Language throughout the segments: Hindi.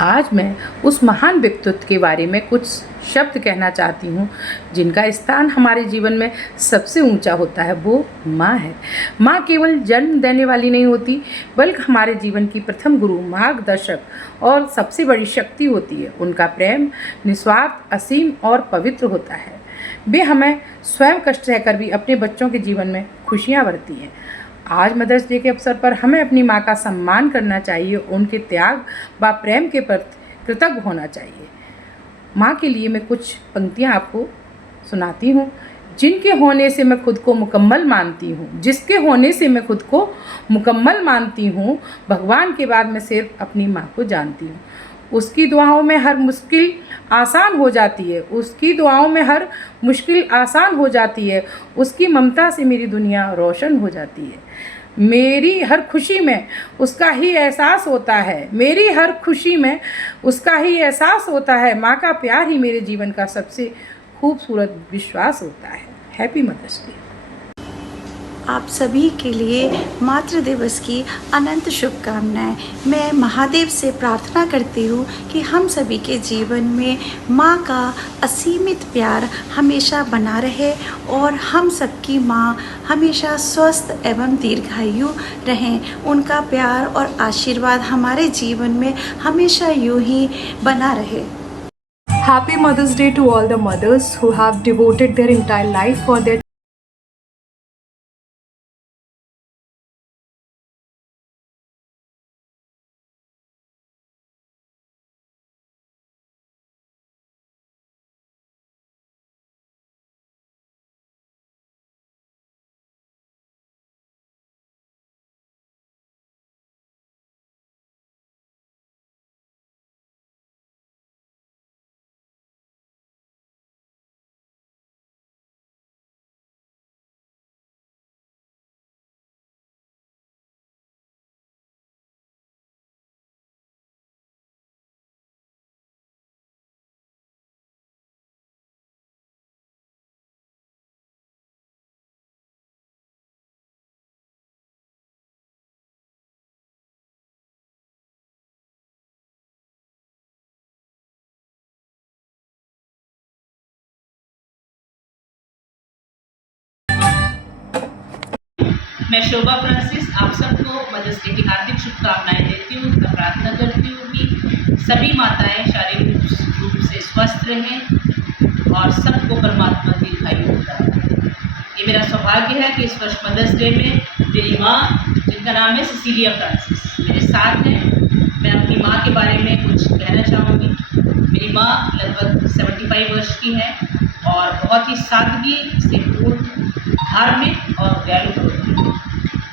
आज मैं उस महान व्यक्तित्व के बारे में कुछ शब्द कहना चाहती हूँ जिनका स्थान हमारे जीवन में सबसे ऊंचा होता है। वो माँ है। माँ केवल जन्म देने वाली नहीं होती, बल्कि हमारे जीवन की प्रथम गुरु, मार्गदर्शक और सबसे बड़ी शक्ति होती है। उनका प्रेम निस्वार्थ, असीम और पवित्र होता है। वे हमें स्वयं कष्ट सहकर भी अपने बच्चों के जीवन में खुशियाँ भरती हैं। आज मदर्स डे के अवसर पर हमें अपनी माँ का सम्मान करना चाहिए, उनके त्याग व प्रेम के प्रति कृतज्ञ होना चाहिए। माँ के लिए मैं कुछ पंक्तियाँ आपको सुनाती हूँ। जिनके होने से मैं खुद को मुकम्मल मानती हूँ, जिसके होने से मैं खुद को मुकम्मल मानती हूँ, भगवान के बाद मैं सिर्फ अपनी माँ को जानती हूँ। उसकी दुआओं में हर मुश्किल आसान हो जाती है, उसकी दुआओं में हर मुश्किल आसान हो जाती है। उसकी ममता से मेरी दुनिया रोशन हो जाती है। मेरी हर खुशी में उसका ही एहसास होता है, मेरी हर खुशी में उसका ही एहसास होता है। माँ का प्यार ही मेरे जीवन का सबसे खूबसूरत विश्वास होता है। Happy mother's day. आप सभी के लिए मातृ दिवस की अनंत शुभकामनाएं। मैं महादेव से प्रार्थना करती हूँ कि हम सभी के जीवन में माँ का असीमित प्यार हमेशा बना रहे और हम सबकी माँ हमेशा स्वस्थ एवं दीर्घायु रहें। उनका प्यार और आशीर्वाद हमारे जीवन में हमेशा यूं ही बना रहे। Happy Mother's Day to all the mothers who have devoted their entire life for their मैं शोभा फ्रांसिस आप सबको मदर्स डे की हार्दिक शुभकामनाएं देती हूँ। मैं प्रार्थना करती हूँ कि सभी माताएं शारीरिक रूप से स्वस्थ रहें और सबको परमात्मा दीर्घायु प्रदान करें। ये मेरा सौभाग्य है कि इस वर्ष मदर्स डे में मेरी माँ, जिनका नाम है सिसिलिया फ्रांसिस, मेरे साथ हैं। मैं अपनी माँ के बारे में कुछ कहना चाहूँगी। मेरी माँ लगभग 75 वर्ष की है और बहुत ही सादगी से पूर्ण, धार्मिक और दयालु प्रवृत्ति है।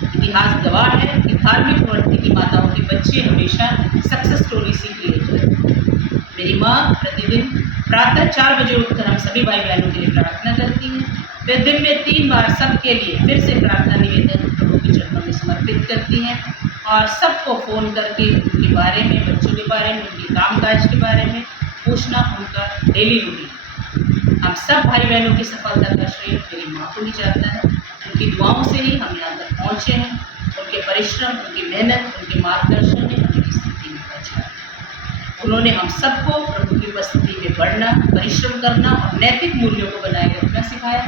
इतिहास गवाह है कि धार्मिक प्रवृत्ति की माताओं के बच्चे हमेशा सक्सेस स्टोरी से क्रिएट होते हैं। मेरी माँ प्रतिदिन प्रातः 4 बजे उठकर हम सभी भाई बहनों के लिए प्रार्थना करती हैं। वे दिन में 3 बार सबके लिए फिर से प्रार्थना निवेदन प्रभु के चरणों में समर्पित करती हैं और सबको फ़ोन करके उनके बारे में, बच्चों के बारे में, उनके कामकाज के बारे में पूछना उनका डेली रूटीन। हम सब भाई बहनों की सफलता का श्रेय मेरी माँ को ही जाता है। उनकी दुआओं से ही हम यहाँ तक पहुँचे हैं। उनके परिश्रम, उनकी मेहनत, उनके मार्गदर्शन ने हमें इस स्थिति में पहुँचाया। उन्होंने हम सबको प्रभु की उपस्थिति में बढ़ना, परिश्रम करना और नैतिक मूल्यों को बनाए रखना सिखाया।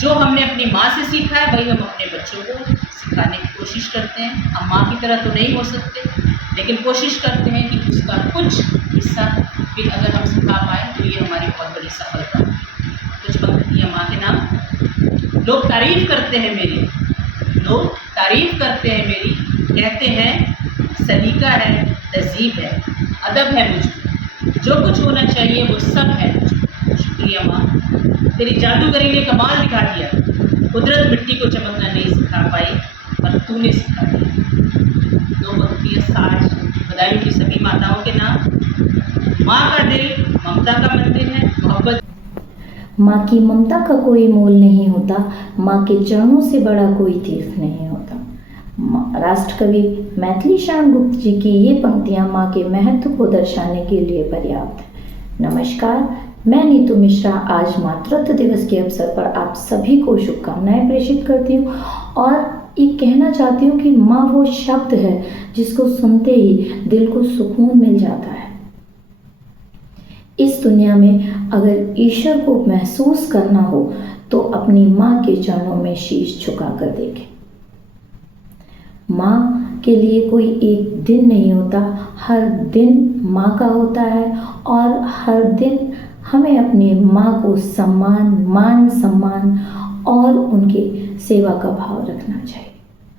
जो हमने अपनी माँ से सीखा है वही हम अपने बच्चों को सिखाने की कोशिश करते हैं। हम माँ की तरह तो नहीं हो सकते, लेकिन कोशिश करते हैं कि उसका कुछ हिस्सा भी अगर हम सिखा पाएँ तो ये हमारी बहुत बड़ी सफलता है। कुछ पंक्तियाँ माँ के नाम। लोग तारीफ करते हैं मेरी, लोग तारीफ करते हैं मेरी, कहते हैं सलीका है, तहजीब है, अदब है मुझमें, जो कुछ होना चाहिए वो सब है मुझमें। शुक्रिया माँ, तेरी जादूगरी ने कमाल दिखा दिया। कुदरत मिट्टी को चमकना नहीं सिखा पाई पर तूने सिखा दिया। 2 पंक्तियाँ साज बधाई की सभी माताओं के नाम। माँ का दिल ममता का मंदिर है, मोहब्बत। माँ की ममता का कोई मोल नहीं होता, माँ के चरणों से बड़ा कोई तीर्थ नहीं होता। राष्ट्र कवि मैथिली शरण गुप्त जी की ये पंक्तियाँ माँ के महत्व को दर्शाने के लिए पर्याप्त है। नमस्कार, मैं नीतू मिश्रा आज मातृत्व दिवस के अवसर पर आप सभी को शुभकामनाएं प्रेषित करती हूँ और ये कहना चाहती हूँ कि माँ वो शब्द है जिसको सुनते ही दिल को सुकून मिल जाता है। इस दुनिया में अगर ईश्वर को महसूस करना हो तो अपनी माँ के चरणों में शीश झुका कर देखें। माँ के लिए कोई एक दिन नहीं होता, हर दिन माँ का होता है और हर दिन हमें अपनी माँ को मान सम्मान और उनकी सेवा का भाव रखना चाहिए।